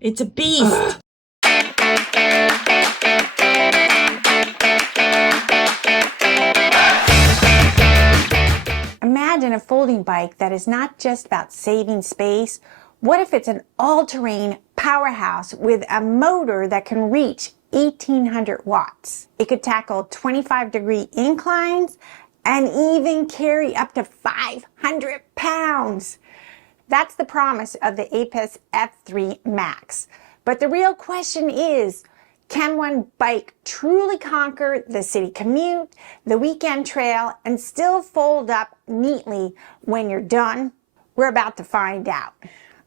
It's a beast. Imagine a folding bike that is not just about saving space. What if it's an all-terrain powerhouse with a motor that can reach 1800 watts? It could tackle 25-degree inclines and even carry up to 500 pounds. That's the promise of the Aipas F3 Max. But the real question is, can one bike truly conquer the city commute, the weekend trail, and still fold up neatly when you're done? We're about to find out.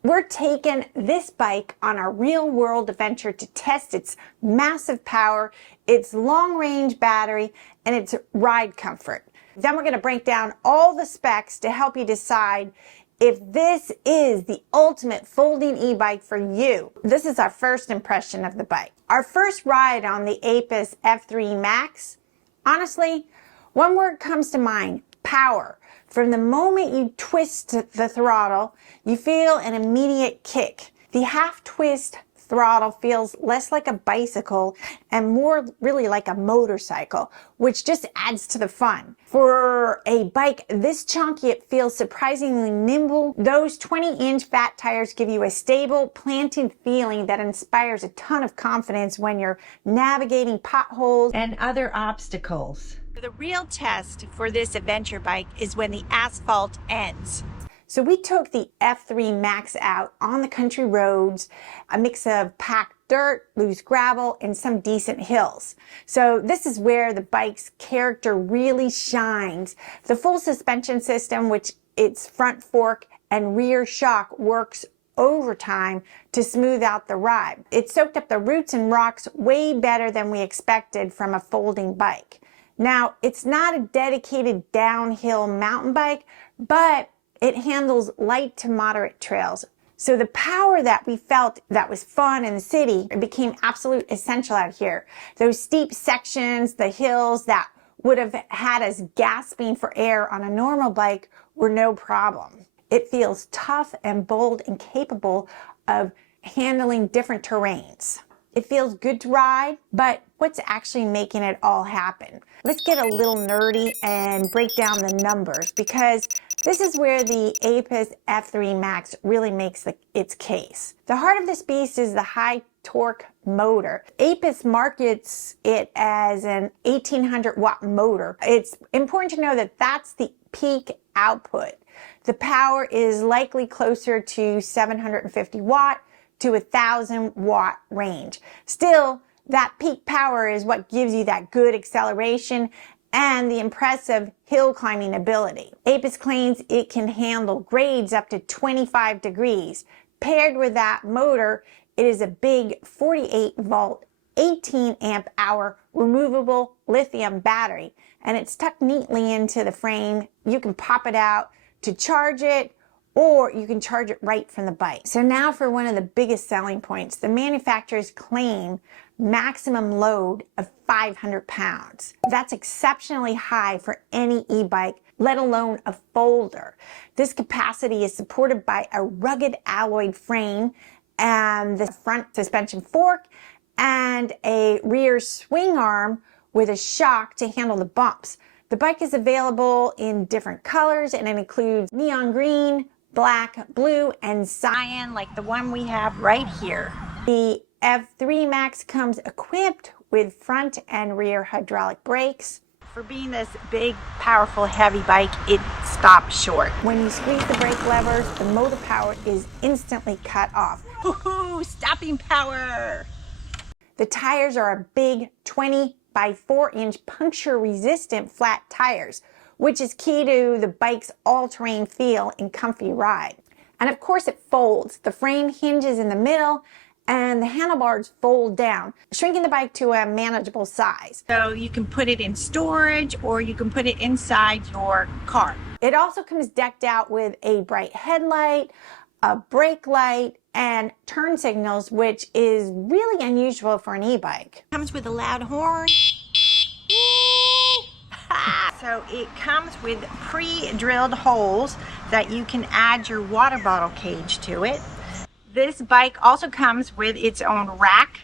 We're taking this bike on a real-world adventure to test its massive power, its long-range battery, and its ride comfort. Then we're going to break down all the specs to help you decide if this is the ultimate folding e-bike for you. This is our first impression of the bike. Our first ride on the Aipas F3 Max, honestly, one word comes to mind: power. From the moment you twist the throttle, you feel an immediate kick. The half-twist throttle feels less like a bicycle and more really like a motorcycle, which just adds to the fun. For a bike this chunky, it feels surprisingly nimble. Those 20-inch fat tires give you a stable, planted feeling that inspires a ton of confidence when you're navigating potholes and other obstacles. The real test for this adventure bike is when the asphalt ends. So we took the F3 Max out on the country roads, a mix of packed dirt, loose gravel, and some decent hills. So this is where the bike's character really shines. The full suspension system, which its front fork and rear shock works overtime to smooth out the ride. It soaked up the roots and rocks way better than we expected from a folding bike. Now, it's not a dedicated downhill mountain bike, but it handles light to moderate trails. So the power that we felt that was fun in the city, it became absolute essential out here. Those steep sections, the hills that would have had us gasping for air on a normal bike were no problem. It feels tough and bold and capable of handling different terrains. It feels good to ride, but what's actually making it all happen? Let's get a little nerdy and break down the numbers, because this is where the Aipas F3 Max really makes its case. The heart of this beast is the high torque motor. Aipas markets it as an 1800 watt motor. It's important to know that that's the peak output. The power is likely closer to 750 watt to 1,000 watt range. Still, that peak power is what gives you that good acceleration and the impressive hill climbing ability. Aipas claims it can handle grades up to 25 degrees. Paired with that motor, it is a big 48 volt, 18 amp hour removable lithium battery, and it's tucked neatly into the frame. You can pop it out to charge it, or you can charge it right from the bike. So now for one of the biggest selling points. The manufacturers claim maximum load of 500 pounds. That's exceptionally high for any e-bike, let alone a folder. This capacity is supported by a rugged alloy frame and the front suspension fork and a rear swing arm with a shock to handle the bumps. The bike is available in different colors, and it includes neon green, black, blue, and cyan, like the one we have right here. The F3 Max comes equipped with front and rear hydraulic brakes. For being this big, powerful, heavy bike, it stops short. When you squeeze the brake levers, the motor power is instantly cut off. Woohoo! Stopping power! The tires are a big 20 by 4-inch puncture-resistant flat tires, which is key to the bike's all-terrain feel and comfy ride. And of course it folds. The frame hinges in the middle and the handlebars fold down, shrinking the bike to a manageable size. So you can put it in storage or you can put it inside your car. It also comes decked out with a bright headlight, a brake light, and turn signals, which is really unusual for an e-bike. Comes with a loud horn. So it comes with pre-drilled holes that you can add your water bottle cage to it. This bike also comes with its own rack.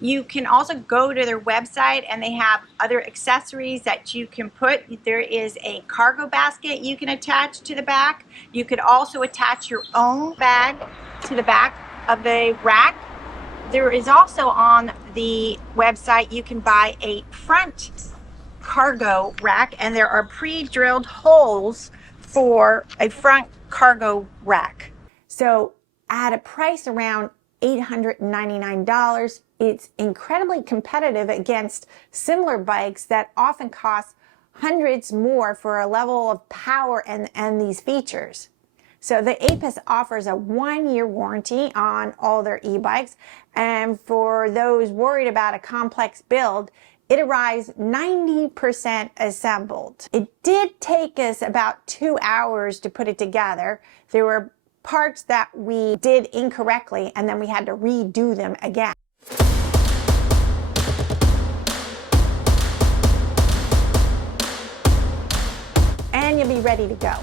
You can also go to their website and they have other accessories that you can put. There is a cargo basket you can attach to the back. You could also attach your own bag to the back of the rack. There is also on the website, you can buy a front cargo rack, and there are pre-drilled holes for a front cargo rack. So at a price around $899, it's incredibly competitive against similar bikes that often cost hundreds more for a level of power and these features. So the Aipas offers a 1-year warranty on all their e-bikes, and for those worried about a complex build, it arrives 90% assembled. It did take us about 2 hours to put it together. There were parts that we did incorrectly, and then we had to redo them again. And you'll be ready to go.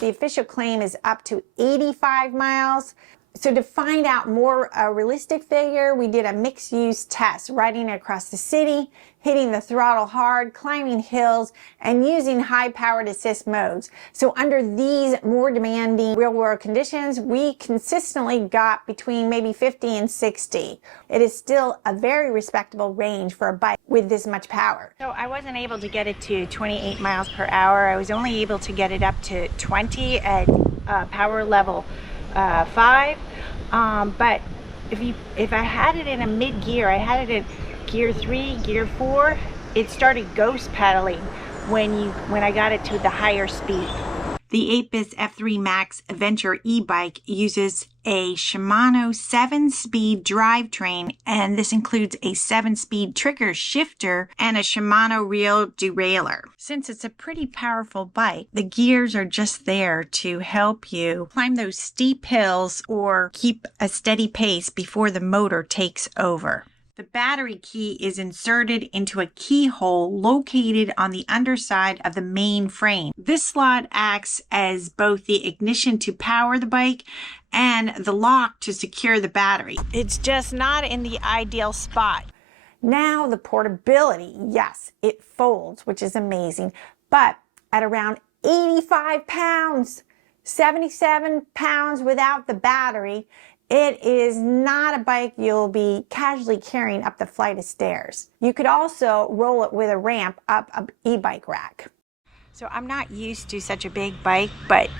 The official claim is up to 85 miles. So to find out more a realistic figure, we did a mixed use test, riding across the city, hitting the throttle hard, climbing hills, and using high powered assist modes. So under these more demanding real world conditions, we consistently got between maybe 50 and 60. It is still a very respectable range for a bike with this much power. So I wasn't able to get it to 28 miles per hour. I was only able to get it up to 20 at power level 5. But if I had it in a mid gear, I had it in gear 3, gear 4, it started ghost pedaling when I got it to the higher speed. The Aipas F3 Max Adventurer e-bike uses a Shimano 7-speed drivetrain, and this includes a 7-speed trigger shifter and a Shimano reel derailleur. Since it's a pretty powerful bike, the gears are just there to help you climb those steep hills or keep a steady pace before the motor takes over. The battery key is inserted into a keyhole located on the underside of the main frame. This slot acts as both the ignition to power the bike and the lock to secure the battery. It's just not in the ideal spot. Now the portability, yes, it folds, which is amazing, but at around 85 pounds, 77 pounds without the battery, it is not a bike you'll be casually carrying up the flight of stairs. You could also roll it with a ramp up an e-bike rack. So I'm not used to such a big bike, but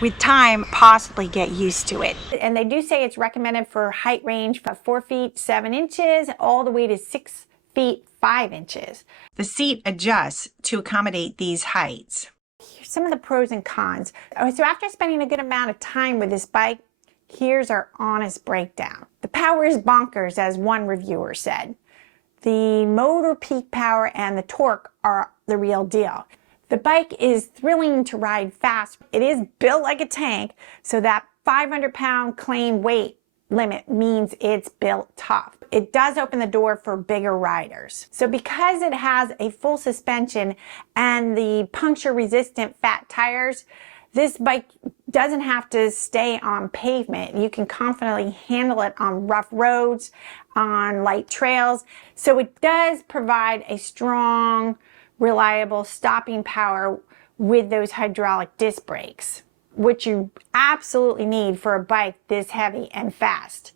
with time, possibly get used to it. And they do say it's recommended for height range of 4 feet 7 inches all the way to 6 feet 5 inches. The seat adjusts to accommodate these heights. Here's some of the pros and cons. So after spending a good amount of time with this bike, here's our honest breakdown. The power is bonkers, as one reviewer said. The motor peak power and the torque are the real deal. The bike is thrilling to ride fast. It is built like a tank, so that 500-pound claim weight limit means it's built tough. It does open the door for bigger riders. So because it has a full suspension and the puncture-resistant fat tires, this bike doesn't have to stay on pavement. You can confidently handle it on rough roads, on light trails. So it does provide a strong, reliable stopping power with those hydraulic disc brakes, which you absolutely need for a bike this heavy and fast.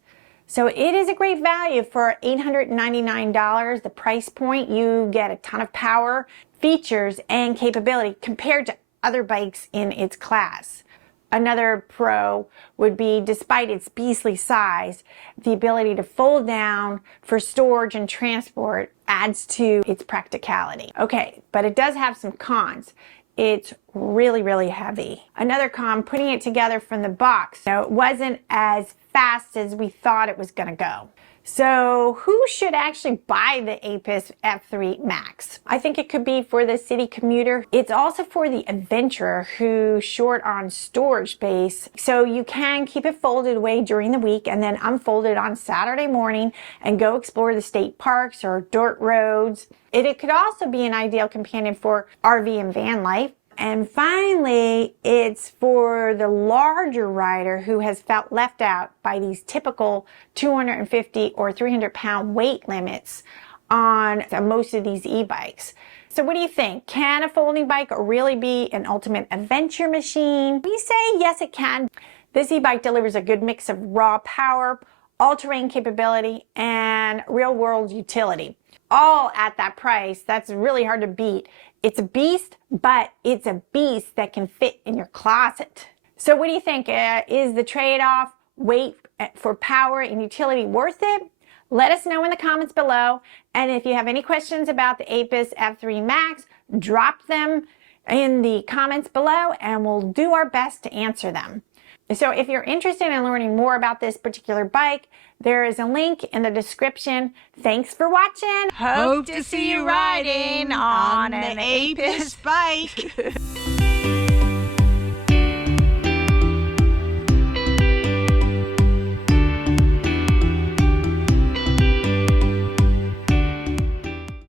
So it is a great value for $899. The price point, you get a ton of power, features, and capability compared to other bikes in its class. Another pro would be, despite its beastly size, the ability to fold down for storage and transport adds to its practicality. Okay, but it does have some cons. It's really, really heavy. Another con, putting it together from the box. So it wasn't as fast as we thought it was gonna go. So who should actually buy the Aipas F3 Max? I think it could be for the city commuter. It's also for the adventurer who's short on storage space. So you can keep it folded away during the week and then unfold it on Saturday morning and go explore the state parks or dirt roads. It could also be an ideal companion for RV and van life. And finally, it's for the larger rider who has felt left out by these typical 250 or 300-pound weight limits on most of these e-bikes. So what do you think? Can a folding bike really be an ultimate adventure machine? We say yes, it can. This e-bike delivers a good mix of raw power, all-terrain capability, and real-world utility. All at that price. That's really hard to beat. It's a beast, but it's a beast that can fit in your closet. So what do you think? Is the trade-off weight for power and utility worth it? Let us know in the comments below. And if you have any questions about the Aipas F3 Max, drop them in the comments below and we'll do our best to answer them. So if you're interested in learning more about this particular bike, there is a link in the description. Thanks for watching. Hope to see you riding on an Aipas bike.